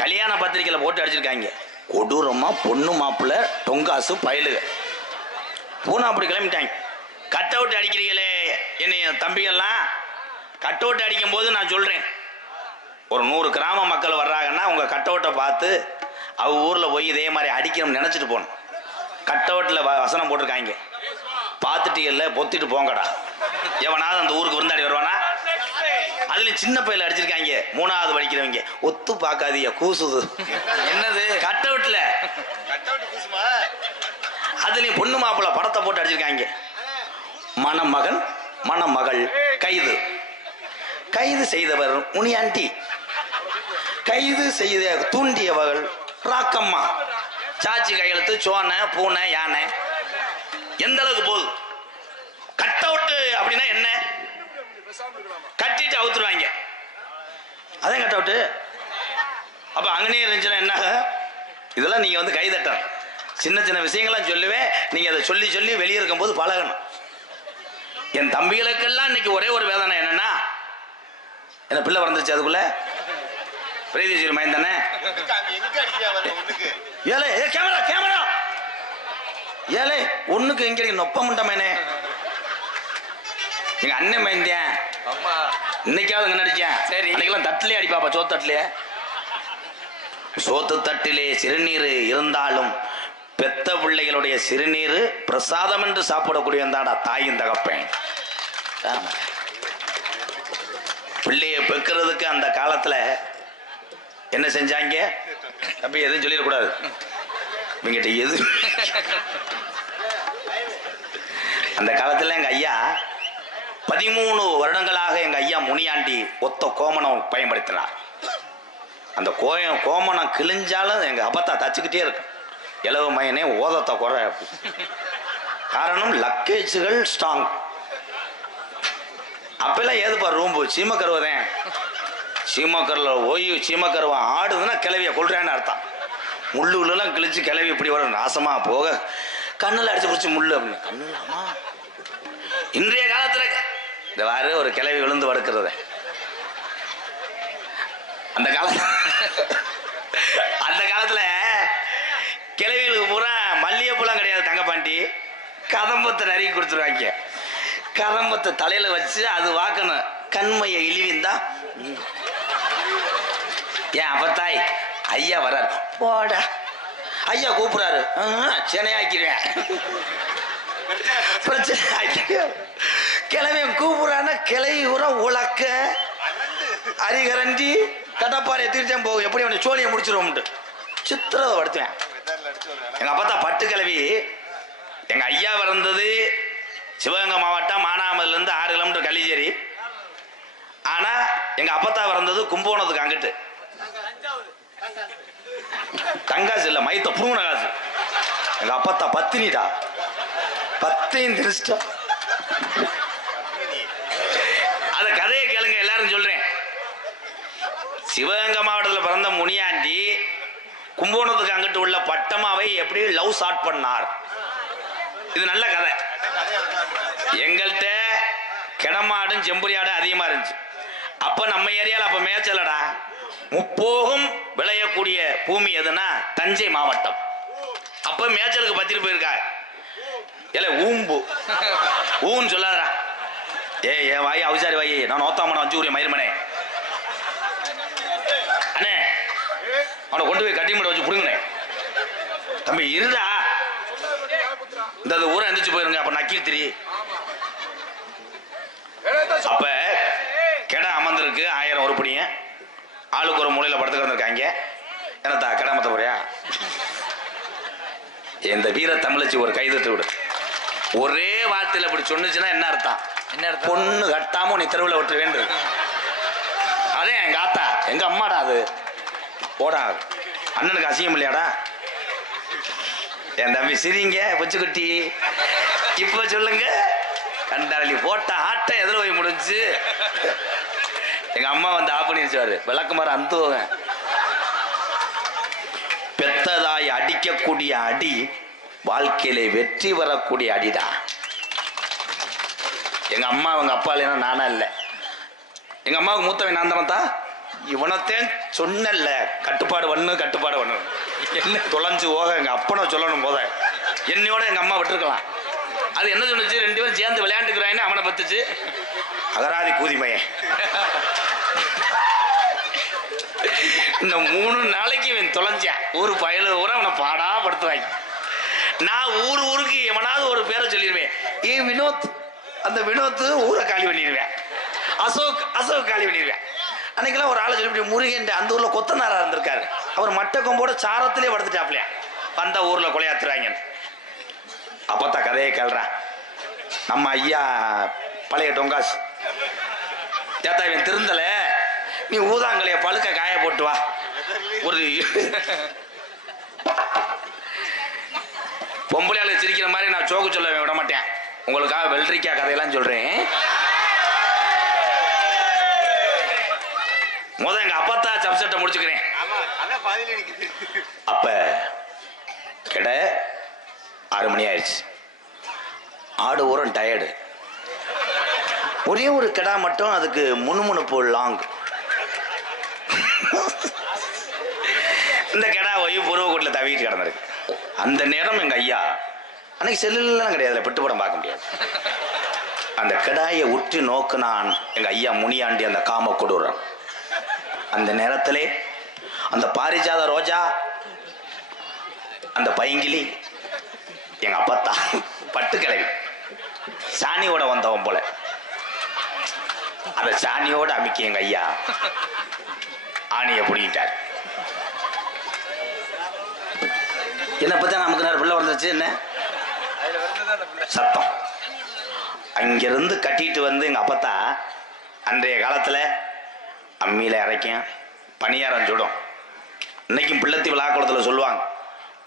கல்யாண பத்திரிக்கையில போட்டு அடிச்சிருக்காங்க. கொடூரமா பொண்ணு மாப்பிள்ள டொங்காசு பயலுக பூனா அப்படி கிளம்பிட்டாங்க. கட் அவுட் அடிக்கிறீங்களே என்ன தம்பிகள்லாம், கட் அவுட் அடிக்கும் போது நான் சொல்றேன், ஒரு 100 கிராம மக்கள் வர்றாங்கன்னா உங்க கட் அவுட்டை பார்த்து அவ ஊர்ல போய் இதே மாதிரி அடிக்கணும்னு நினைச்சிட்டு போகணும். கட் அவுட்ல வசனம் போட்டிருக்காங்க, பார்த்துட்டீங்கல்ல பொத்திட்டு போங்கடா. எவனாவது அந்த ஊருக்கு விருந்தாடி வருவானா? அதுல சின்ன பையில அடிச்சிருக்காங்க, 3வது படிக்கிறவங்க. ஒத்து பார்க்காதீங்க கூசுது. என்னது கட் அவுட்ல? அதுலயும் பொண்ணு மாப்பிள்ள படத்தை போட்டு அடிச்சிருக்காங்க. மணமகன் மணமகள் கைது, கைது செய்தவர் முனியாண்டி, கைது செய்த தூண்டியவர்கள் ராக்கம்மா, சாச்சி கையெழுத்து சோனை பூனை யானை. எந்த அளவுக்கு போகுது? கட் அவுட் அப்படின்னா என்ன? கட்டிட்டு அவுத்துருவாங்க, அதான் கட் அவுட்டு. அப்ப அங்கனே இருந்துச்சுன்னா என்ன? இதெல்லாம் நீங்க வந்து கைதட்ட சின்ன சின்ன விஷயங்கள்லாம் சொல்லுவேன், நீங்க அதை சொல்லி சொல்லி வெளியே இருக்கும் போது பழகணும். என் தம்பிகளுக்கெல்லாம் இன்னைக்கு ஒரே ஒரு வேதனை என்னன்னா, என்ன பிள்ளை பிறந்துச்சு அதுக்குள்ள பிரீதேஸ்வரி மயன் தானே. ஏலே கேமரா கேமரா ஏலே ஒண்ணுக்கு எங்க இருக்கு நொப்ப முண்டமேனே. எங்க அண்ணன் மயந்தேன் இன்னைக்காவது இங்க நடிச்சேன். சரி இன்னைக்கெல்லாம் தட்டிலே அடிப்பாப்பா, சோத்து தட்டிலே. சோத்து தட்டிலே சிறுநீர் இருந்தாலும் பெத்த பிள்ளைகளுடைய சிறுநீர் பிரசாதம் என்று சாப்பிடக்கூடியதாடா தாயின் தகப்பேன். பிள்ளைய பெக்கிறதுக்கு அந்த காலத்துல என்ன செஞ்சாங்க? தம்பி எதுவும் சொல்லிடக்கூடாது, இவங்கிட்ட எது. அந்த காலத்துல எங்க ஐயா 13 வருடங்களாக எங்க ஐயா முனியாண்டி ஒத்த கோமணம் பயன்படுத்தினார். அந்த கோமணம் கிழிஞ்சாலும் எங்க அப்பத்தா தச்சுக்கிட்டே இருக்கும். இளவு மையனே ஓதத்தை குறை. காரணம் லக்கேஜுகள் ஸ்ட்ராங். அப்பெல்லாம் ஏதுப்பா ரூம்பு சீமக்கருவதேன், சீமக்கரில் ஓய்வு சீமக்கருவன் ஆடுதுன்னா கிளவிய கொள்றேன்னு அர்த்தம். முள்ளுலாம் கிழிச்சு கிளவி இப்படி வரும் நாசமா போக கண்ணில் அடிச்சு பிடிச்சி முள்ளு அப்படின்னு கண்ணுலாமா. இன்றைய காலத்துல இந்த வாரு ஒரு கிளவி விழுந்து படுக்கிறது. அந்த காலத்துல கிளவிகளுக்கு பூரா மல்லிகைப்பூலாம் கிடையாது தங்கப்பாண்டி, கதம்பத்தை நறுக்கி கொடுத்துருவாங்க. கதம்பத்தை தலையில வச்சு அது வாக்கணும், கண்மையை இழிவிந்தா. ஏன் அப்பத்தாய் ஐயா வர்றாரு, போட ஐயா கூப்பிடுறாரு, சென்னையாக்கிடுவேன் பிரச்சனை ஆக்கி. கிளவியன் கூப்பிடுறான்னா கிளவி கூட உலக்க அரிகரண்டி கடப்பாறையை திருச்சம் போகும், எப்படி அவனை சோழியை முடிச்சிருவோம்ட்டு சித்திரதை படுத்துவேன். எங்க அப்பத்தா பட்டு கிளவி. எங்க ஐயா பிறந்தது சிவகங்கை மாவட்டம் மானாமதுல இருந்து 6 கிலோமீட்டர் கள்ளிச்சேரி. ஆனா எங்க அப்பத்தா பிறந்தது கும்பகோணத்துக்கு அங்கிட்டு. தங்காசு இல்ல மைத்த புருவன காசு. எங்க அப்பத்தா பத்தினிடா, 10 திருஷ்டா. அத கதையை கேளுங்க, எல்லாரும் சொல்றேன். சிவகங்கை மாவட்டத்தில் பிறந்த முனியாண்டி கும்பகோணத்துக்கு அங்கிட்டு உள்ள பட்டமாவை எப்படி லவ் ஷாட் பண்ணார். இது நல்ல கதை. எங்கள்கிட்ட கிடமாடும் செம்புரி ஆடும் அதிகமா இருந்துச்சு. அப்ப நம்ம ஏரியால அப்ப மேய்ச்சலடா முப்போகம் விளையக்கூடிய பூமி எதுனா தஞ்சை மாவட்டம். அப்ப மேய்ச்சலுக்கு பத்திட்டு போயிருக்கா. ஏல ஊம்பு ஊன்னு சொல்லாதடா. ஏ வாய் அவசாரி வாய், நான் நோத்தாமன 5 ஊரிய மயிர்மனே அண்ணே, அவனை கொண்டு போய் கட்டி மட்டும் வச்சு புடுங்கண்ணே. தம்பி இருடா, இந்த ஊரை எந்திரிச்சு போயிருங்க. அப்ப நக்கீர் திரி. அப்ப கெடா அமர்ந்திருக்கு 1000 உருப்படிய, ஆளுக்கு ஒரு மூலையில படுத்து இருக்காங்க. என்னத்தா கிடாமத்த போறியா? இந்த வீர தமிழச்சி ஒரு கைதட்டு விடு. ஒரே வார்த்தையில இப்படி சொன்னுச்சுன்னா என்ன அர்த்தம்? பொண்ணு கட்டாம நீ தெருவில் விட்டு வேண்டும். அதே எங்க ஆத்தா எங்க அம்மாடா, அது போடா அண்ணனுக்கு அசிங்கம் இல்லையாடா. என் தம்பி சிரிங்க புச்சுக்குட்டி. இப்ப சொல்லுங்க, கண்டாளி போட்ட ஆட்டை எதிர போய் முடிஞ்சு. எங்க அம்மா வந்து ஆப் பண்ணி வச்சுவாரு, விளக்குமாறு அந்துவங்க. பெத்ததாய் அடிக்கக்கூடிய அடி வாழ்க்கையில வெற்றி வரக்கூடிய அடிடா. எங்க அம்மா அவங்க அப்பா இல்லைன்னா நானா இல்லை. எங்க அம்மாவுக்கு மூத்தவன் நான் தானே தான். இவனத்தேன் சொன்னல கட்டுப்பாடு பண்ணு என்ன தொலைஞ்சு போக எங்க அப்பனை சொல்லணும் போத என்னையோட எங்க அம்மா விட்டுருக்கலாம். அது என்ன சொன்னுச்சு, 2 பேரும் சேர்ந்து விளையாண்டுக்கிறான்னு அவனை பத்துச்சு. அகராதி கூதிமையன். இந்த 3 நாளைக்கு இவன் தொலைஞ்சான். ஊரு பயலு ஊர அவனை பாடா படுத்துவாங்க. நான் ஊருக்கு எவனாவது ஒரு பேரை சொல்லிடுவேன். வினோத், அந்த வினோத் ஊரை காலி பண்ணிடுவேன். அசோக் காலி பண்ணிடுவேன். அன்னைக்கெல்லாம் ஒரு ஆளை சொல்லி முருகன் அந்த ஊர்ல கொத்தனாரா இருந்திருக்காரு. அவர் மட்டை கொம்போட சாரத்திலே படுத்துட்டாப்லையா. வந்த ஊர்ல கொலையாத்துறாங்க. அப்பத்தான் கதையை கேள்றான். நம்ம ஐயா பழைய டொங்காஸ் ஏத்தா இவன் திருந்தல, நீ ஊதாங்கலைய பழுக்க காய போட்டு வா. ஒரு பொம்பளையாளு சிரிக்கிற மாதிரி நான் சோக்கு சொல்ல விட மாட்டேன். உங்களுக்காக வெள்ளரிக்கா கதையெல்லாம் சொல்றேன். எங்க அப்பத்தா சப்செட்டை முடிச்சுக்கிறேன். அப்ப கிட 6 மணி ஆயிடுச்சு. ஆடு ஊரம் டயர்டு. ஒரே ஒரு கிடா மட்டும் அதுக்கு முணுமுணுப்பு லாங். இந்த கிடா போய் புருவக்கூட்டில் தவிட்டு கிடந்திருக்கு. அந்த நேரம் எங்க ஐயா அன்னைக்கு செல்லுலாம் கிடையாது, பெட்டு படம் பார்க்க முடியாது. அந்த கிடாயை உற்று நோக்குனான் எங்க ஐயா முனியாண்டி, அந்த காம கொடூரன். அந்த நேரத்திலே அந்த பாரிஜாத ரோஜா, அந்த பைங்கிலி, எங்க அப்பத்தா பட்டுக்கிழவி சாணியோட வந்தவன் போல, அந்த சாணியோட அமிக்க எங்க ஐயா ஆணியை பிடிக்கிட்டார். என்ன பத்தா நமக்கு நேரம் பிள்ளை வந்துருச்சு, என்ன சத்தம். அங்கிருந்து கட்டிட்டு வந்து எங்க அப்பத்தா அன்றைய காலத்துல அம்மியில அரைக்கும், பணியாரம் சுடும். இன்னைக்கும் பிள்ளைத்தி விழாக்குளத்தில் சொல்லுவாங்க,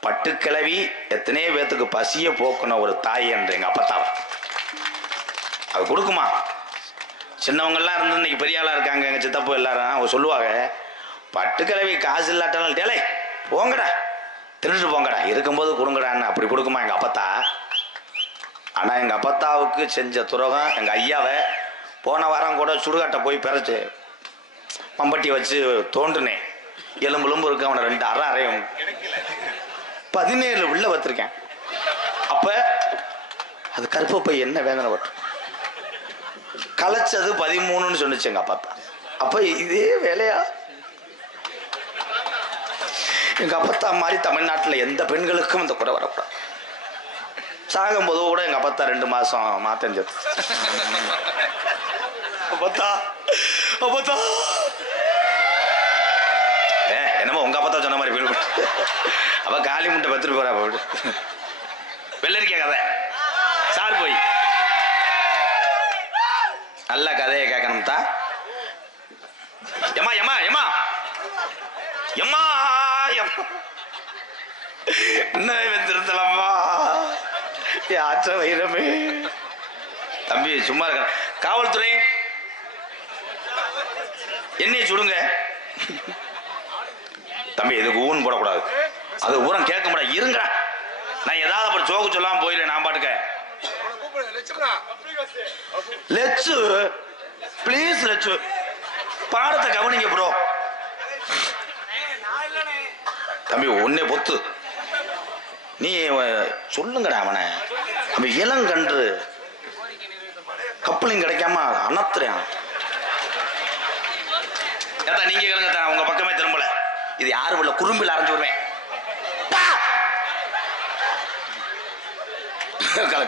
பட்டுக்கிழவி எத்தனையோ பேத்துக்கு பசிய போக்குன ஒரு தாய் என்று எங்க அப்பத்தாவை. அது கொடுக்குமா? சின்னவங்கெல்லாம் இருந்து இன்னைக்கு பெரிய ஆளா இருக்காங்க, எங்க சித்தப்போ எல்லாரும் அவங்க சொல்லுவாங்க, பட்டுக்கிழவி காசு இல்லாட்டாலும் டேலை போங்கடா, திருட்டு போங்கடா, இருக்கும்போது கொடுங்கடான்னு. அப்படி கொடுக்குமா எங்க அப்பத்தா? ஆனா எங்க அப்பத்தாவுக்கு செஞ்ச துரோகம் எங்க ஐயாவை போன வாரம் கூட சுடுகாட்டை போய் பிறச்சு மம்பட்டி வச்சு தோன்றுனேன். எலும்பு இருக்கு. அவனை 2 அறையும் 17 உள்ள வச்சிருக்கேன். அப்ப அது கருப்பப்பை என்ன வேதனை பட்டு கலைச்சது 13ன்னு சொன்னிச்சு எங்க அப்பா. அப்ப இதே வேலையா? எங்க அப்பத்தா மாதிரி தமிழ்நாட்டில் எந்த பெண்களுக்கும் இந்த குறை வரக்கூடாது. சாகும்போது கூட எங்க அப்பத்தா 2 மாசம் மாத்தஞ்சது. அப்பத்தா அப்பத்தா என்னமோ உங்க அப்பத்தா சொன்ன மாதிரி ஃபீல் பண்ணு. அவ காலி முட்டை பத்துட்டு போறா. வெள்ளரிக்கா கதை சார் போய் நல்ல கதையை கேட்கணும் தான். எம்மா எம்மா எம்மா எம்மா என்ன திருத்தலம்மா ஆற்ற வைரமே. தம்பி சும்மா இருக்க. காவல்துறை என்னைய சுடுங்க தம்பி. இதுக்கு ஊன் போடக்கூடாது, அது ஊரம் கேட்க முடியாது. இருங்க, நான் ஏதாவது அப்புறம் சோக்கு சொல்லாம போயிடுறேன். நான் பாட்டுக்க லெச்சு ப்ளீஸ் லெச்சு பாடத்தை கவனிங்க ப்ரோ. தம்பி ஒன்னே பொத்து நீ சொல்லுங்கடா அவனை. அவன் இளங்கன்று கப்பலிங் கிடைக்காம அனத்துறான். நீங்க கேளுங்க, உங்க பக்கமே திரும்பல. இது யாரும் உள்ள குறும்பில் அரைஞ்சு விடுவேன்.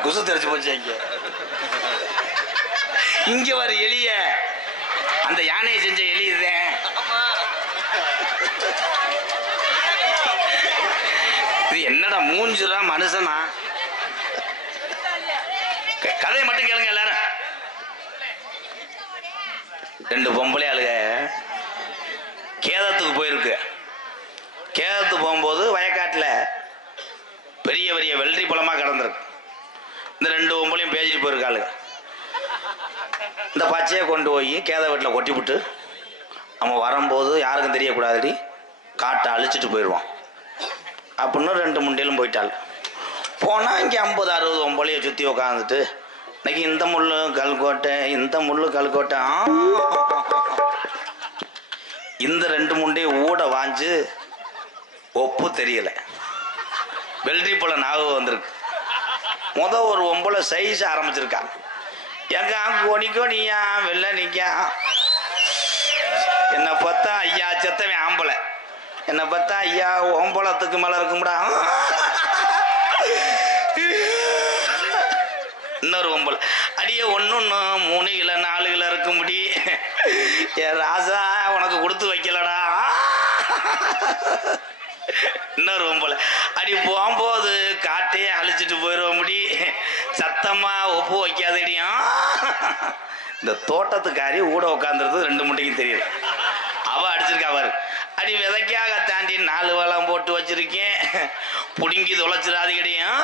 குசு தெரிச்சு போச்சு. இங்க வர எலிய அந்த யானையை செஞ்ச எலி இதுதான். இது என்னடா மூஞ்சுரா மனுஷனா? கதையை மட்டும் கேளுங்க எல்லாரும். 2 பொம்பளை ஆளுக கேதத்துக்கு போயிருக்கு. கேதத்துக்கு போகும்போது வயக்காட்டில் பெரிய பெரிய வெள்ளரி பழமா கிடந்திருக்கு. இந்த 2 பொம்பளையும் பேசிட்டு போயிருக்காளுங்க. இந்த பச்சையை கொண்டு போய் கேத வீட்டில் கொட்டிவிட்டு நம்ம வரும்போது யாருக்கும் தெரியக்கூடாதுடி, காட்டை அழிச்சிட்டு போயிடுவான் அப்படின்னு 2 முண்டையிலும் போயிட்டாள். போனால் இங்கே 50-60 பொம்பளையை சுற்றி உக்காந்துட்டு இன்னைக்கு இந்த முள்ளு கல்கோட்டை, இந்த முள்ளு கல்கோட்டை, இந்த 2 முண்டை ஊட வாஞ்சு ஒப்பு தெரியல. வெள்ளரி போல ஞாபகம் வந்திருக்கு. ஒரு ஒம்பளை சைஸ் ஆரம்பிச்சிருக்கா. எங்க கோணிக்கோ நீயா வெள்ள நீக்கா. என்னை பார்த்தா ஐயா செத்தவன் ஆம்பளை, என்னை பார்த்தா ஐயா ஒம்பளத்துக்கு மேல இருக்கும்டா. இன்னொரு ஒம்பளை அடியே 1 3 கிலோ 4 கிலோ இருக்க முடி. என் ராசா உனக்கு கொடுத்து வைக்கலடா. இன்னொரு ஒம்பளை அடி போகும்போது காட்டையே அழிச்சிட்டு போயிடுவ முடி, சத்தமா ஒப்பு வைக்காதடியும். இந்த தோட்டத்துக்காரி ஊட உட்காந்துருது 2 முட்டைக்கும் தெரியுது. அவ அடிச்சிருக்கா பாரு. அடி விதைக்காக தாண்டி 4 வளம் போட்டு வச்சிருக்கேன், புடுங்கி தொலைச்சிடாதீடியும்.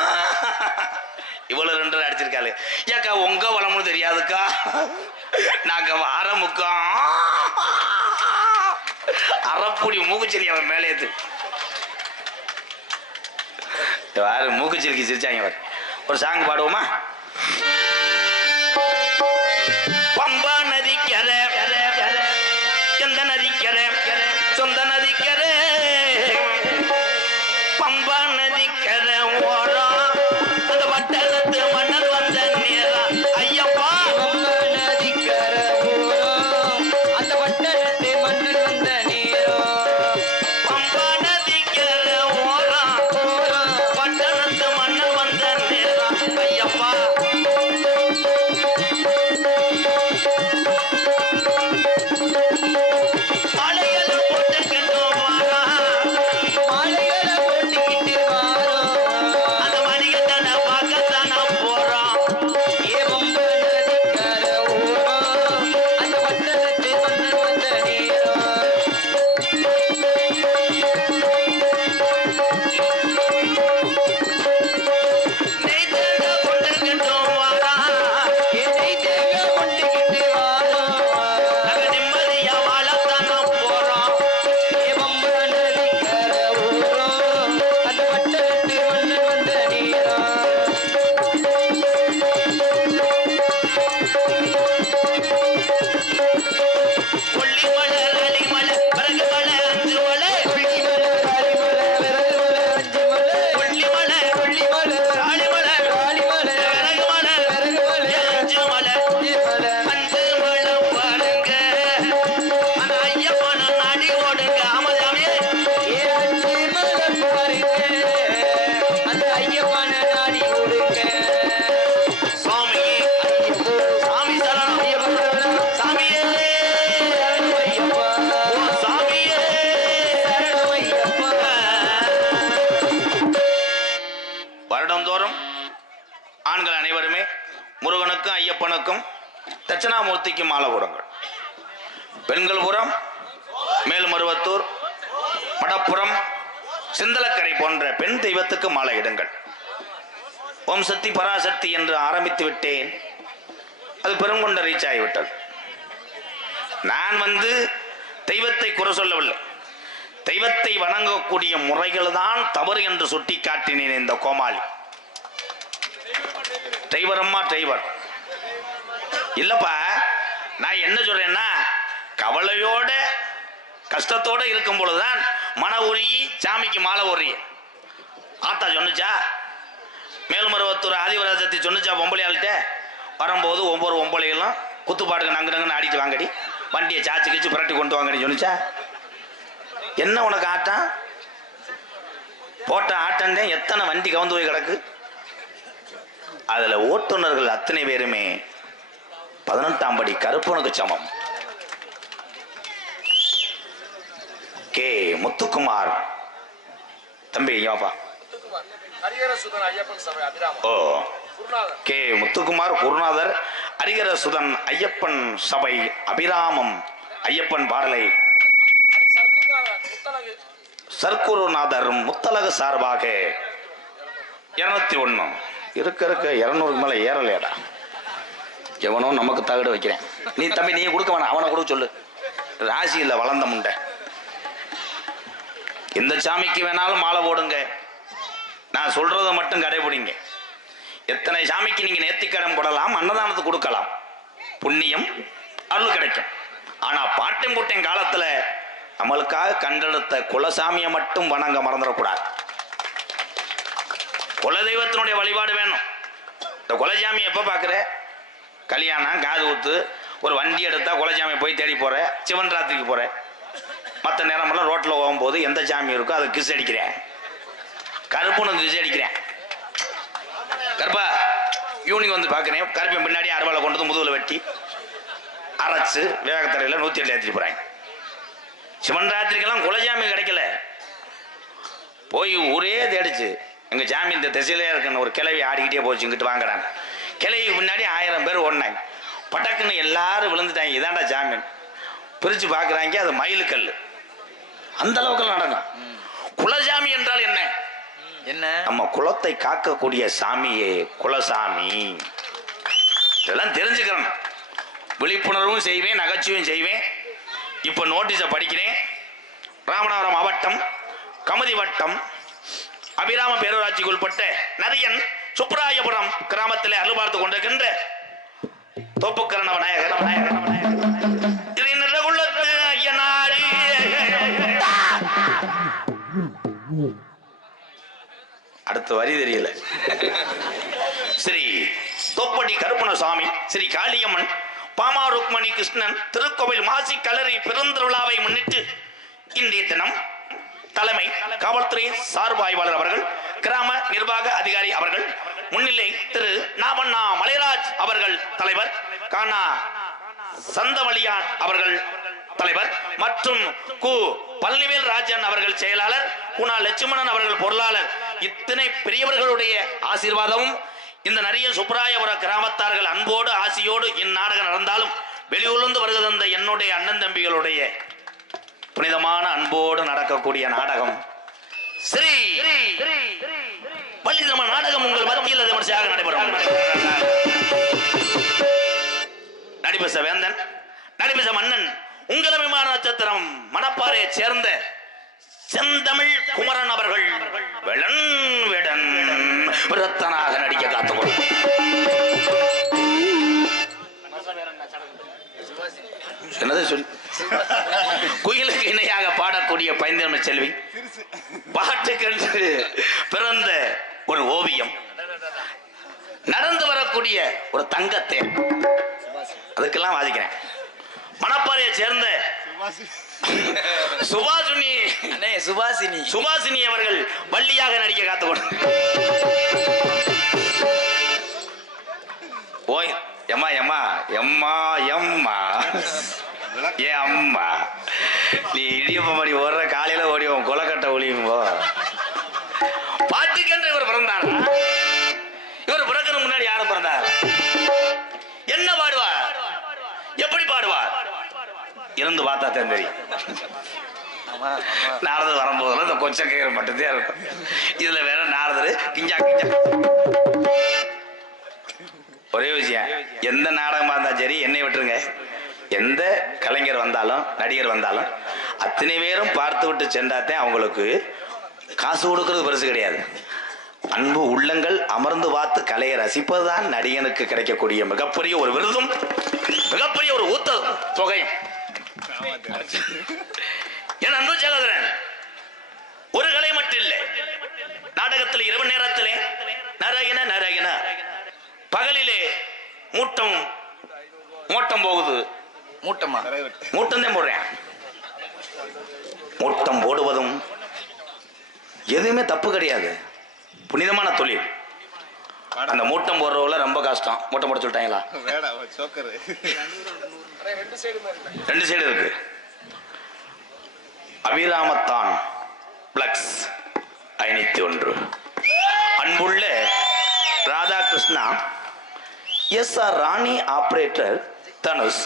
இவ்வளவு 2 அடிச்சிருக்காளு. ஏக்கா உங்க வளம்னு தெரியாதுக்கா, நாங்க ஆரம்புக்கோம். அறப்பூடி மூக்குச்செடி அவன் மேலேது யாரு மூக்குச்செடிக்கு சிரிச்சாங்க. ஒரு சாங் பாடுவோமா? பம்பா நதிக்கரை எந்த நதிக்கரை சொந்த நதிக்கரை, பம்பா நதிக்கரை ஓரம் அந்த வட்டத்து மன்னர் வந்த நேரம் ஐயப்பா. நதிக்கரை ஓரம் அந்த வட்டத்து மன்னர் வந்த நேரம், பம்பா நதிக்கரை ஓரம் வட்டத்து மன்னர் வந்த நேரம் ஐயப்பா. ஆண்கள் அனைவருமே முருகனுக்கும் ஐயப்பனுக்கும் தட்சணாமூர்த்திக்கும் மாலை போடுங்கள். பெண்கள் புறம் மேல்மருவத்தூர், மடப்புறம், சிந்தலக்கரை போன்ற பெண் தெய்வத்துக்கு மாலை இடுங்கள். ஓம் சக்தி பராசக்தி என்று ஆரம்பித்து விட்டேன், அது பெருங்கொண்ட ரீச் ஆகிவிட்டது. நான் தெய்வத்தை குறை சொல்லவில்லை, தெய்வத்தை வணங்கக்கூடிய முறைகள் தான் தவறு என்று சுட்டி காட்டினேன். இந்த கோமாளி டிரைவரம்மா டிரைவர் இல்லப்பா. நான் என்ன சொல்றேன்னா, கவலையோட கஷ்டத்தோட இருக்கும் பொழுதுதான் மன உருகி சாமிக்கு மாலை ஓடுறீ. ஆத்தா சொன்னுச்சா, மேல்மருவத்தூர் ஆதிவராசத்தை சொன்னுச்சா பொம்பளையாள்கிட்ட வரும்போது ஒவ்வொரு பொம்பளைகளும் குத்துப்பாட்டுக்கு நங்குன்னு ஆடிட்டு வாங்கடி, வண்டியை சாச்சு கிச்சு புரட்டி கொண்டு வாங்கடி சொன்னுச்சா? என்ன உனக்கு ஆட்டம் போட்ட ஆட்டம்? எத்தனை வண்டி கவுந்து போய் கிடக்கு. அதுல ஓட்டுநர்கள் அத்தனை பேருமே 18ஆம் படி கருப்பனுக்கு சமம். கே முத்துக்குமார் தம்பி யோபா, ஓ கே முத்துக்குமார் குருநாதர் ஹரிஹர சுதன் ஐயப்பன் சபை அபிராமம் ஐயப்பன் பாடலை சர்க்குருநாதர் முத்தலகு சார்பாக 201 இருக்க 200க்கு மேல ஏறலையாடா. எவனோ நமக்கு தகடு வைக்கிறேன். நீ தம்பி நீ கொடுக்க வேணாம், அவனை கொடுக்க சொல்லு. ராசியில் வளர்ந்த முண்டை. இந்த சாமிக்கு வேணாலும் மாலை போடுங்க, நான் சொல்றதை மட்டும் கடைபிடிங்க. எத்தனை சாமிக்கு நீங்க நேர்த்திக்கடன் போடலாம், அன்னதானத்துக்கு கொடுக்கலாம், புண்ணியம் அருள் கிடைக்கும். ஆனா பாட்டம் போட்டேன் காலத்துல நம்மளுக்காக கண்டெடுத்த குலசாமியை மட்டும் வணங்க மறந்துடக்கூடாது. குலதெய்வத்தினுடைய வழிபாடு வேணும். இந்த குலசாமி எப்போ பார்க்குற? கல்யாணம், காது ஊத்து, ஒரு வண்டி எடுத்தா குலசாமியை போய் தேடி போற, சிவன் ராத்திரிக்கு போற. மற்ற நேரமெல்லாம் ரோட்டில் போகும்போது எந்த சாமி இருக்கோ அதை கிஸ் அடிக்கிறேன். கருப்புன்னு கிஸ் அடிக்கிறேன். கருப்பா ஈவினிங் வந்து பார்க்குறேன். கருப்பின் பின்னாடி அறுவாலை கொண்டு வந்து முதுகில் வெட்டி அரைச்சு வேகத்தரையில் 107 ஏற்றிட்டு போகிறாங்க. சிவன் ராத்திரிக்கெல்லாம் குலசாமி கிடைக்கல. போய் ஊரே தேடிச்சு. எங்கள் சாமி இந்த திசையிலே இருக்குன்னு ஒரு கிளவி ஆடிக்கிட்டே போச்சு. இங்கிட்டு வாங்குறாங்க. கிளவி முன்னாடி 1000 பேர் ஓடினாங்க. பட்டக்குன்னு எல்லாரும் விழுந்துட்டாங்க. இதாண்டா சாமின் பிரித்து பார்க்குறாங்க. அது மயிலுக்கல். அந்த அளவுக்கு நடக்கும். குலசாமி என்றால் என்ன? என்ன? நம்ம குலத்தை காக்கக்கூடிய சாமியே குலசாமி. இதெல்லாம் தெரிஞ்சுக்கிறேன். விழிப்புணர்வும் செய்வேன், நகைச்சுவையும் செய்வேன். இப்போ நோட்டீஸை படிக்கிறேன். ராமநாதபுரம் மாவட்டம் கமுதி வட்டம் அபிராம பேரூராட்சிக்கு உட்பட்ட நரியன் சுப்பராயபுரம் கிராமத்தில் அருள் பார்த்து கொண்டிருக்கின்ற தோப்புக்கரண விநாயகர் அடுத்த வரி தெரியல. ஸ்ரீ தோப்படி கருப்பணசாமி, ஸ்ரீ காளியம்மன், பாமா ருக்மணி கிருஷ்ணன் திருக்கோவில் மாசி கலரி பெருந்திருவிழாவை முன்னிட்டு இன்றைய தினம் தலைமை காவல்துறை சார்பு ஆய்வாளர் அவர்கள், கிராம நிர்வாக அதிகாரி அவர்கள் முன்னிலை திரு நாவண்ணா மலைராஜ் அவர்கள் தலைவர், கானா சந்தவழியான் அவர்கள் தலைவர் மற்றும் கு பழனிவேல் ராஜன் அவர்கள் செயலாளர், குணா லட்சுமணன் அவர்கள் பொருளாளர், இத்தனை பெரியவர்களுடைய ஆசீர்வாதமும் இந்த நிறைய சுப்பராயபுர கிராமத்தார்கள் அன்போடு ஆசியோடு இந்நாடகம் நடந்தாலும் வெளியூர்ந்து வருகிற என்னுடைய அண்ணன் தம்பிகளுடைய புனிதமான அன்போடு நடக்கக்கூடிய நாடகம் ஸ்ரீ பள்ளிதர்ம நாடகம் உங்கள் மத்தியில் விமர்சையாக நடைபெறும். நடிபச வேந்தன், நடிபச மன்னன், உங்கள் விமான நட்சத்திரம் மணப்பாறையை சேர்ந்த செந்தமிழ் குமரன் அவர்கள் வெளன் வெடன் விரத்தனாக நடிக்க காத்துக்கொள்ளும். என்னது சொல்லி குயிலுக்கு இணையாக பாடக்கூடிய பைந்தமிழ செல்வி, பாட்டுக்கென்று பிறந்த ஒரு ஓவியம், நடந்து வரக்கூடிய ஒரு தங்கத்தேன், அதுக்கெல்லாம் வாதிக்கிறேன். மணப்பாறையை சேர்ந்த சுபாசினி அவர்கள் வள்ளியாக நடிக்க காத்துக்கொண்டு. ஓய் எம்மா எம்மா எம்மா எம்மா ஏ அம்மா, நீ இடியப்படி ஓடுற காலையில ஓடிவோம் கொலக்கட்டை ஒளியும் போ. பாட்டுக்கென்று இவர் பிறந்தார். இவர் பிறக்கிற முன்னாடி யாரும் பிறந்தார்? என்ன பாடுவார்? எப்படி பாடுவார்? இருந்து பார்த்தா தான் தெரியும். நாரதர் வரும்போதுல இந்த கொச்ச கயிறு மட்டும்தான் இருக்கும். இதுல வேற நாரதர் கிஞ்சா கிஞ்சா. ஒரே விஷயம், எந்த நாடகமா இருந்தா சரி என்னை விட்டுருங்க. எந்த கலைஞர் வந்தாலும் நடிகர் வந்தாலும் அத்தனை பேரும் பார்த்து விட்டு சென்றாத்தே அவங்களுக்கு காசு கொடுக்கறது பெருசு கிடையாது. அன்பு உள்ளங்கள் அமர்ந்து பார்த்து கலையை ரசிப்பதுதான் நடிகனுக்கு கிடைக்கக்கூடிய மிகப்பெரிய ஒரு விருதும் மிகப்பெரிய ஒரு ஊத்த தொகையும். என் அன்பு சகோதரன், ஒரு கலை மட்டும் இல்லை, நாடகத்தில் இரவு நேரத்திலே நரகின நரகின, பகலிலே மூட்டம் மூட்டம் போகுது. மூட்டம் தான் போடுறேன். மூட்டம் போடுவதும் எதுவுமே தப்பு கிடையாது, புனிதமான தொழில். அந்த மூட்டம் போடுறவங்கள ரொம்ப கஷ்டம். மூட்டை போட சொல்லிட்டாங்களா? ரெண்டு சைடு இருக்கு. அபிராமத்தான் பிளக்ஸ் 501. அன்புள்ள ராதாகிருஷ்ணா, எஸ்.ஆர். ராணி ஆபரேட்டர் தனுஷ்,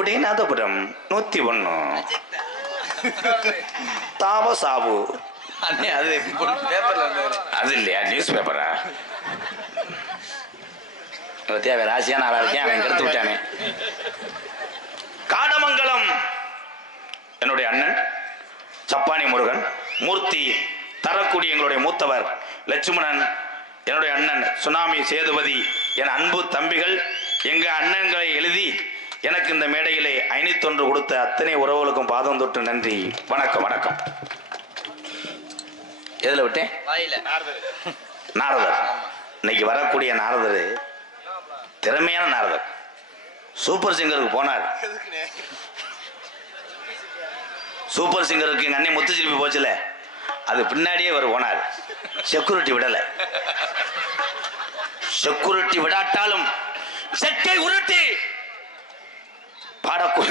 உடைநாதபுரம் 101. தாவ சாபு அது இல்லையா? நியூஸ் பேப்பரா? தேவை ராசியான ஆளா இருக்கேன், அவன் கெடுத்து விட்டானே. காடமங்கலம் என்னுடைய அண்ணன் சப்பானி முருகன், மூர்த்தி தரக்கூடிய எங்களுடைய மூத்தவர் லட்சுமணன், என்னுடைய அண்ணன் சுனாமி சேதுபதி, என் அன்பு தம்பிகள், எங்க அண்ணன்களை எழுதி எனக்கு இந்த மேடையிலே 501 கொடுத்த அத்தனை உறவுகளுக்கும் பாதம் தொட்டு நன்றி. வணக்கம் வணக்கம். எதுல விட்டேன்? நாரதர். இன்னைக்கு வரக்கூடிய நாரதர் திறமையான நாரதர். சூப்பர் சிங்கருக்கு போனார். சூப்பர் சிங்கருக்கு எங்க அண்ணன் முத்துச்சிருப்பி போச்சுல, அது பின்னாடியே அவர் போனார். செக்யூரிட்டி விடல. செக்யூரிட்டி விடாட்டாலும் செக்கை உருட்டி பாடக்கூட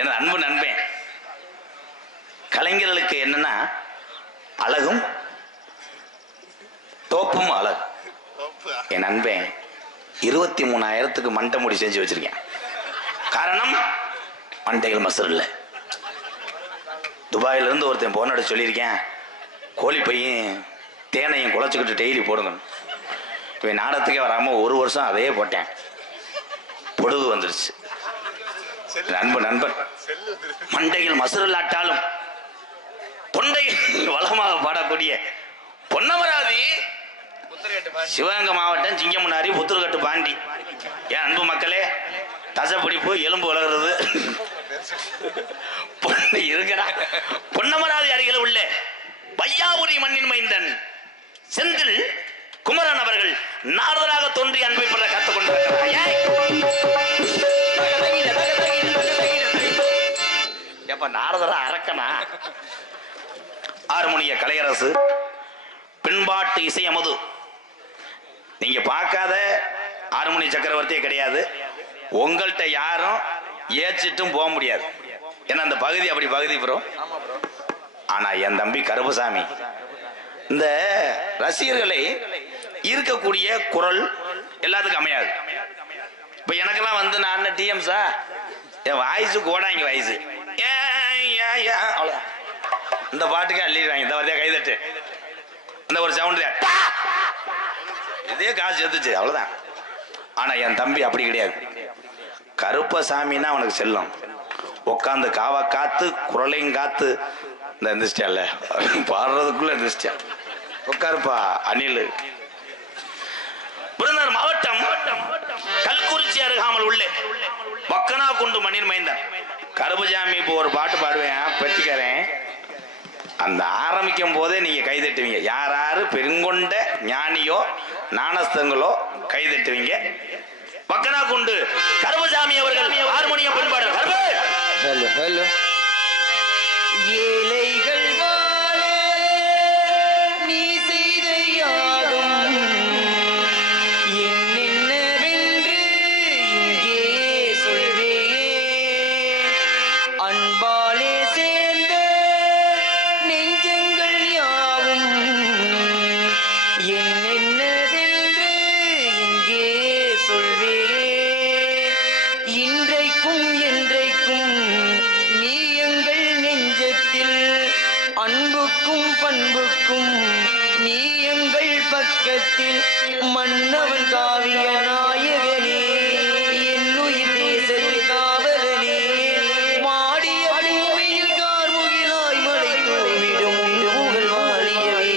என அன்பு நண்பேன். கலைஞர்களுக்கு என்னன்னா அழகும் தோப்பும் அழகு. என் நண்பன் 23,000க்கு மண்டை முடி செஞ்சு வச்சிருக்கேன். காரணம் மண்டைகள் மசர் இல்லை. துபாயில இருந்து ஒருத்தன் போனோட சொல்லியிருக்கேன், கோழி பையும் தேனையும் குழச்சிக்கிட்டு டெய்லி போடுங்க. இவன் நாடகத்துக்கே வராமல் 1 வருஷம் அதையே போட்டேன். பொழுது வந்துருச்சு. நண்பன் மண்டையில் மசுரலாட்டாலும் தொண்டை வளமாக பாடக்கூடிய பொன்னமராதி சிவகங்கை மாவட்டம் சிங்கமுனாரி புத்தூர்கட்டு பாண்டி. என் அன்பு மக்களே, தசை பிடிப்பு எலும்பு வளர்கிறது இருக்கிறா. பொன்னமராதி அருகில் உள்ள பையாபுரி மண்ணின் மைந்தன் செந்தில் குமரன் அவர்கள் நாரதராக தோன்றி அன்பை பெற கற்றுக்கொண்டிருக்கிறார். நாரதரா அரக்கனா? ஹார்மோனிய கலையரசு, பின்பாட்டு இசை அமுது. நீங்க பார்க்காத ஹார்மோனிய சக்கரவர்த்தியே கிடையாது. உங்கள்கிட்ட யாரும் ஏச்சிட்டும் போக முடியாது. ஏன்னா அந்த பகுதி அப்படி பகுதி ப்ரோ. ஆனா என் தம்பி கருப்பசாமி இந்த ரசிகர்களை இருக்கக்கூடிய குரல் எல்லாத்துக்கும் அமையாது. இப்ப எனக்கெல்லாம் வந்து நான் டிஎம்ஸா என் வாய்ஸு கோடாங்க வாய்ஸு இந்த பாட்டுக்கே அள்ளிடுவாங்க. இந்த வரையா கைதட்டு இந்த ஒரு சவுண்ட் இதே காசு எடுத்துச்சு அவ்வளவுதான். ஆனா என் தம்பி அப்படி கிடையாது. கருப்பசாமின்னா அவனுக்கு செல்லம். உட்காந்து காவா காத்து குரலையும் காத்து இந்த எந்திரிச்சிட்டல பாடுறதுக்குள்ள எந்திரிச்சிட்டா. உட்காருப்பா அணில். விருதுநகர் மாவட்டம் கல்குறிச்சி அருகாமல் உள்ள பக்கனா கொண்டு மண்ணின் மைந்தன் கருப்பசாமி. இப்போ ஒரு பாட்டு பாடுவேன், பெட்டிக்காரன். அந்த ஆரம்பிக்கும் போதே நீங்க கைதட்டுவீங்க. யாராரு பெருங்கொண்ட ஞானியோ ஞானஸ்தங்களோ கைதட்டுவீங்க. பக்கனா கொண்டு கருப்பசாமி அவர்கள் ஹார்மோனியம் பண்பாடு. Hello hello. ஏழைகள் மன்னவன் காவிய நாயகனே, என்னுயிர் தேசத்து காவலனே, மாடிய பூமியில் கார்முகிலாய் மழை தூவிடும் புகழ் வாழியவே.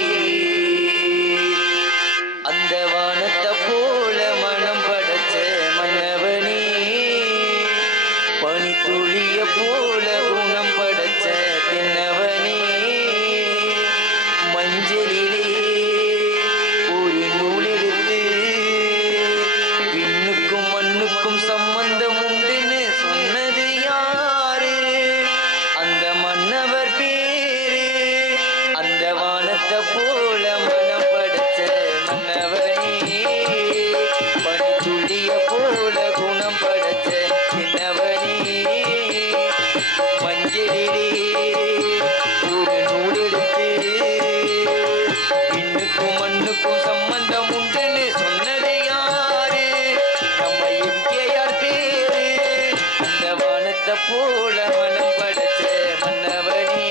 அந்த வானத்தை போல மனம் படைச்ச மன்னவனே, பனித்துளிய போல குணம் படைச்ச தென்னவனே, மஞ்சளிலே சம்பந்தம் உண்டுன்னு சொன்னது யாரு? அந்த மன்னவர் பேரு. அந்த வானத்தை போல மனம் படைச்ச மன்னவனே, பனித்துளிய போல குணம் படைச்ச சின்னவனே, மஞ்சளிலே ஒரு நூலெடுத்து விண்ணுக்கும் மண்ணுக்கும் சம்பந்தம் உண்டுன்னு சொன்னது யாரு? நம்ம எம்கேஆர் பேரு. அந்த வானத்தை போல மனம் படைச்ச மன்னவனே,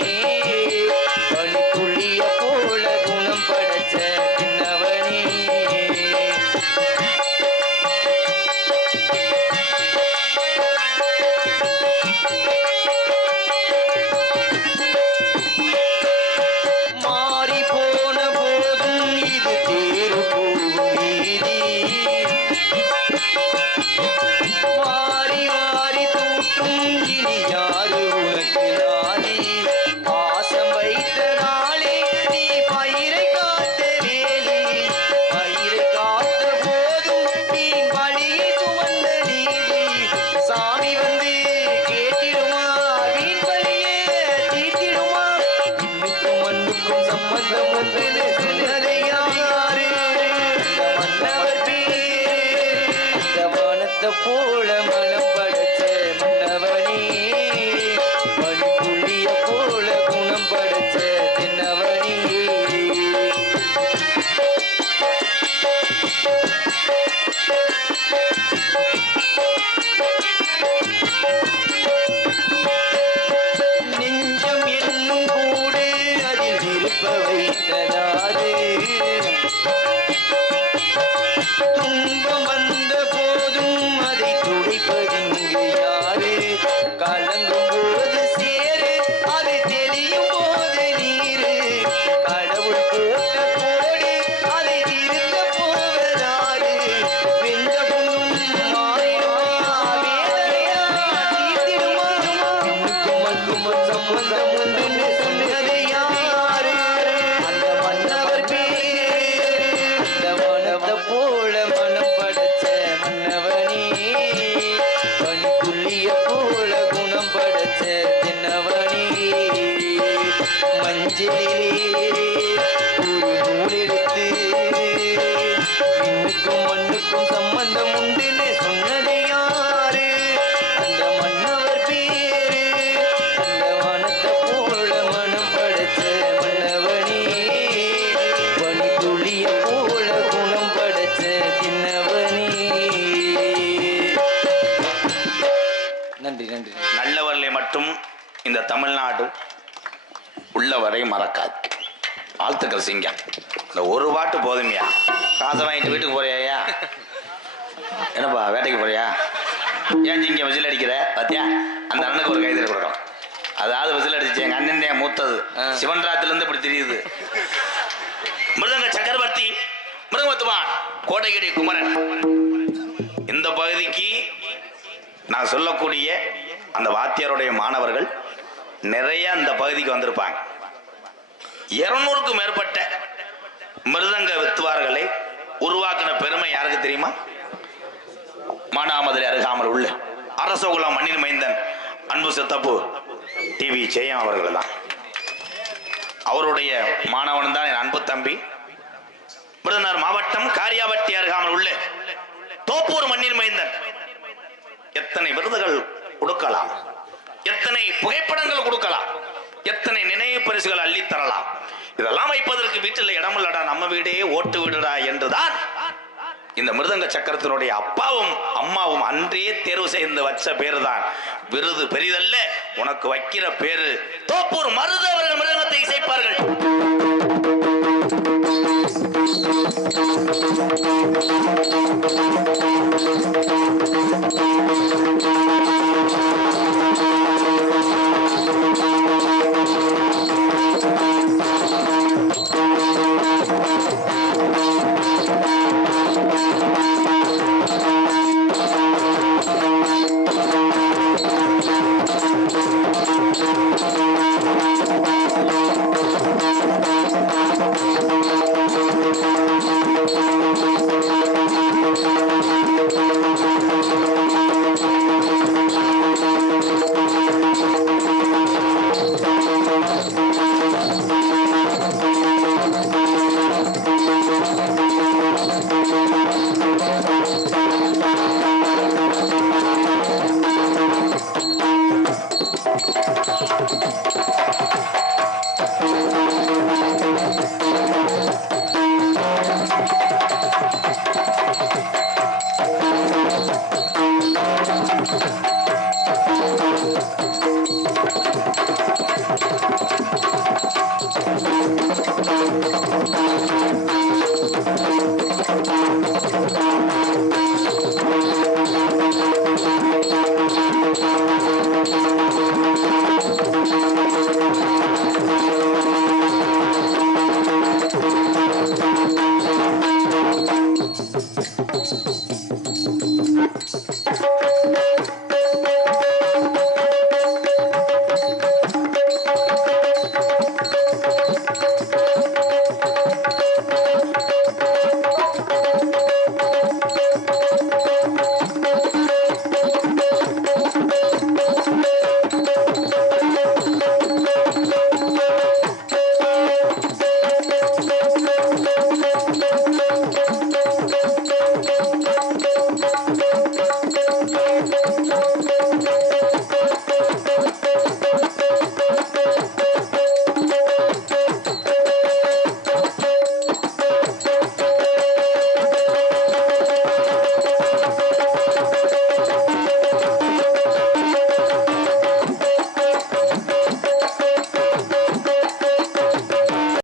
பனித்துளிய போல குணம் மண்ணுக்கும் சம்பந்தம் உண்டுன்னு சொன்னதை யாரு? அந்த மன்னவர் பேரு. அந்த வானத்தை போல மனம் படைச்ச மன்னவனே, பனிப்புள்ளிய போல குணம் படைச்ச தென்னவனே. நெஞ்சம் என்னும் கூடு அதில் இருப்ப வைத்ததாரு. துன்பம் வந்த போதும் அதை துடைப்பதிங்கு யாரு? கலங்கும் போது சேரு, அது தெளியும் போது நீரு. கடவுள் போட்ட கோடு அதை திருத்த போவதாரு? வெந்த புண்ணும் மாயமா வேதனையா தீர்த்திடுமா? பெண்ணுக்கும் மண்ணுக்கும் சம்பந்தம் உண்டுன்னு சொன்னதை யாரு? அந்த மன்னவர் பேரு. அந்த மனத்தை போல மனம் படைச்ச மன்னவனே, பனிப்புள்ளிய போல குணம் படைச்ச தென்னவனே. மஞ்சளிலே ஒரு நூலெடுத்து விண்ணுக்கும் மண்ணுக்கும் சம்பந்தம் உண்டுன்னு சொன்னதை யாரு? அந்த மன்னவர் பேரு. அந்த வானத்தை போல மனம் படைச்ச மன்னவனே, பனித்துளிய போல குணம் படைச்ச தின்னவனே. நன்றி நன்றி. நல்லவர்களை மட்டும் இந்த தமிழ்நாடு உள்ளவரை மறக்காது. வாழ்த்துக்கள் சிங்கம். இந்த ஒரு பாட்டு போதுமையா? காசை வாங்கிட்டு வீட்டுக்கு போறியா? என்னப்பா வேட்டைக்கு போறியா? ஏன் சிங்கம் விசில் அடிக்கிற? பாத்தியா, அந்த அண்ணனுக்கு ஒரு கைதில் கொடுக்கலாம். அதாவது விசில் அடிச்சு எங்க அண்ணன் தான் மூத்தது. சிவன்ராத்துல இருந்து இப்படி தெரியுது. மிருதங்க சக்கரவர்த்தி மிருகத்துவான் கோட்டைகிரி குமரன். இந்த பகுதிக்கு நான் சொல்லக்கூடிய அந்த வாத்தியாருடைய மாணவர்கள் நிறைய அந்த பகுதிக்கு வந்திருப்பாங்க. 200க்கும் மேற்பட்ட மிருதங்க வித்துவார்களை உருவாக்கின பெருமை யாருக்கு தெரியுமா? மானாமதுரை அருகாமல் உள்ள அரசகுலம் மண்ணில் மைந்தன் அன்பு சித்தப்பு டிவி ஜெயம் அவர்கள் தான். அவருடைய மாணவன் தான் என் அன்பு தம்பி. விருதுநகர் மாவட்டம் காரியாபட்டி அருகாமல் உள்ள தோப்பூர் மண்ணில் மைந்தன். எத்தனை விருதுகள் கொடுக்கலாம், எத்தனை புகைப்படங்கள் கொடுக்கலாம், எத்தனை நினைவு பரிசுகள் அள்ளி தரலாம். இதெல்லாம் வைப்பதற்கு வீட்டில் இடமில்லடா, நம்ம வீடே ஓட்டு விடுடா என்றுதான் இந்த மிருதங்க சக்கரத்தினுடைய அப்பாவும் அம்மாவும் அன்றே தேர்வு செய்து வச்ச பேரு தான். விருது பெரிதல்ல, உனக்கு வைக்கிற பேரு தோப்பூர் மருது. அவர்கள் மிருதங்கத்தை இசைப்பார்கள்.